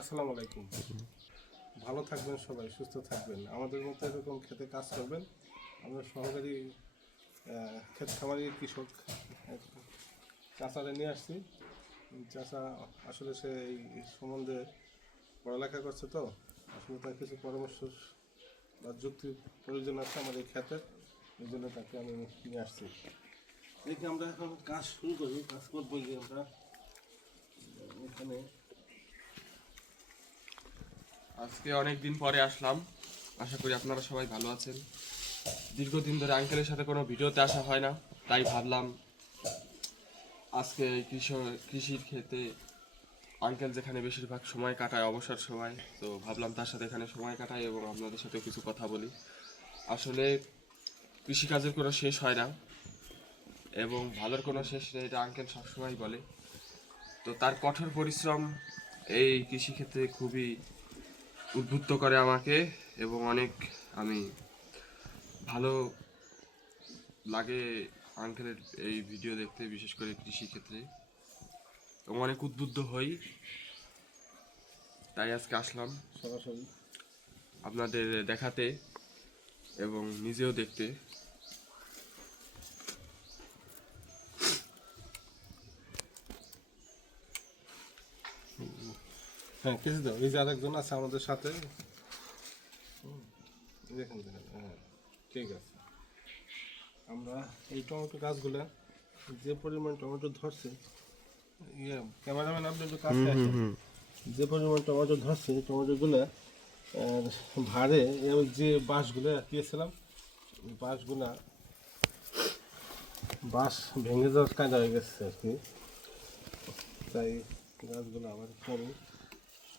আসসালামু আলাইকুম। ভালো থাকবেন, সবাই সুস্থ থাকবেন, আমাদের মতো এরকম খেতে কাজ করবেন। আমরা সহকারী ক্ষেত খামারি কৃষক চাচারে নিয়ে আসছি। চাচা আসলে সে এই সম্বন্ধে পড়ালেখা করছে, তো আসলে তার কিছু পরামর্শ বা যুক্তির প্রয়োজন আছে আমার এই ক্ষেতের, এই জন্য তাকে আমি নিয়ে আসছি। দেখি আমরা এখন কাজ শুরু করি। কাজ করবো যে আমরা এখানে আজকে অনেক দিন পরে আসলাম। আশা করি আপনারা সবাই ভালো আছেন। দীর্ঘদিন ধরে আঙ্কেলের সাথে কোনো ভিডিওতে আসা হয় না, তাই ভাবলাম আজকে কৃষির ক্ষেতে আঙ্কেল যেখানে বেশিরভাগ সময় কাটায় অবসর সময়, তো ভাবলাম তার সাথে এখানে সময় কাটাই এবং আপনাদের সাথে কিছু কথা বলি। আসলে কৃষিকাজের কোনো শেষ হয় না এবং ভালোর কোনো শেষ নেই, এটা আঙ্কেল সবসময় বলে। তো তার কঠোর পরিশ্রম এই কৃষিক্ষেত্রে খুবই উদ্বুদ্ধ করে আমাকে এবং অনেক আমি ভালো লাগে আঙ্কেলের এই ভিডিও দেখতে, বিশেষ করে কৃষিক্ষেত্রে, এবং অনেক উদ্বুদ্ধ হই। তাই আজকে আসলাম সরাসরি আপনাদের দেখাতে এবং নিজেও দেখতে। হ্যাঁ, কিছু দাও। এই যে আরেকজন আছে আমাদের সাথে, দেখেন দেখেন, হ্যাঁ ঠিক আছে। আমরা এই টমেটো গাছগুলা যে পরিমাণ টমেটো ধরছে, ক্যামেরাম্যান আপনি একটু কাছে আসেন। যে পরিমাণ টমেটো ধরছে এই টমেটোগুলো ভারে আমি যে বাঁশগুলো দিয়েছিলাম, ওই বাঁশ ভেঙে যাওয়ার কায়দা হয়ে গেছে আর কি। তাই গাছগুলো আবার আমি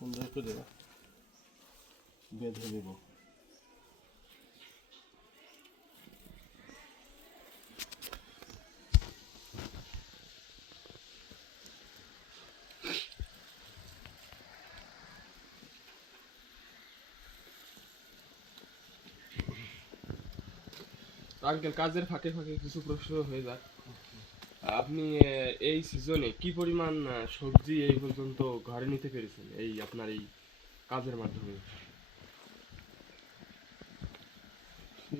সুন্দর করে বেঁধে দেব। আঙ্কেল, কাজের ফাঁকে ফাঁকে কিছু প্রশ্ন হয়ে যাক। আপনি এই সিজনে কি পরিমাণ সবজি এই পর্যন্ত ঘরে নিতে পেরেছেন এই আপনার এই কাজের মাধ্যমে?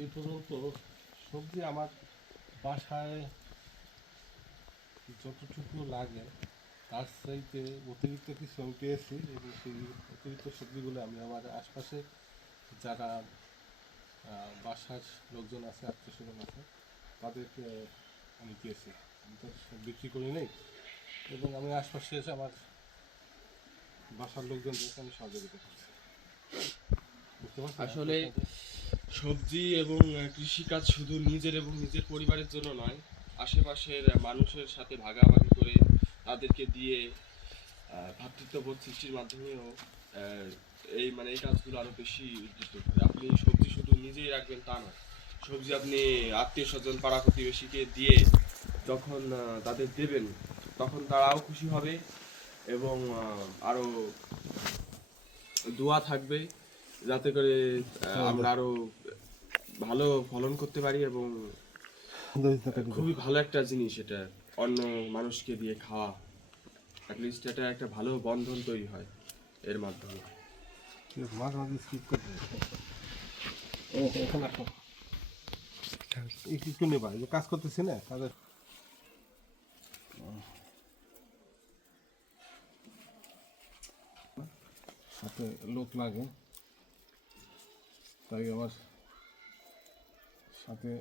এই পর্যন্ত সবজি আমার বাসায় যতটুকু লাগে তার চাইতে অতিরিক্ত কিছু আমি পেয়েছি, এবং সেই অতিরিক্ত সবজিগুলো আমি আমার আশপাশে যারা বাসার লোকজন আছে, আত্মীয় স্বজন আছে, তাদেরকে আমি দিয়েছি। আমি তো সব বিক্রি করি নাই, এবং আমি আশপাশে এসে আমার বাসার লোকজনদেরকে আমি সহযোগিতা করছি। বুঝতে পারছেন আসলে সবজি এবং কৃষিকাজ শুধু নিজের এবং নিজের পরিবারের জন্য নয়, আশেপাশের মানুষের সাথে ভাগাভাগি করে তাদেরকে দিয়ে ভ্রাতৃত্ববোধ সৃষ্টির মাধ্যমেও এই কাজগুলো আরো বেশি উদ্বুদ্ধ করে। আপনি সবজি শুধু নিজেই রাখবেন তা নয়, সবজি আপনি আত্মীয় স্বজন পাড়া প্রতিবেশীকে দিয়ে যখন তাদের দেবেন, তখন তারাও খুশি হবে এবং আরো দোয়া থাকবে যাতে করে আমরা আরো ভালো ফলন করতে পারি। এবং খুবই ভালো একটা জিনিস এটা, অন্য মানুষকে দিয়ে খাওয়া, অ্যাটলিস্ট এটা একটা ভালো বন্ধন তৈরি হয় এর মাধ্যমে। মাঝে মাঝে স্কিপ করবে। এখন আসো, একটু নেবা, যে কাজ করতেছি না, কাজের সাথে লোক লাগে, তাই আমার সাথে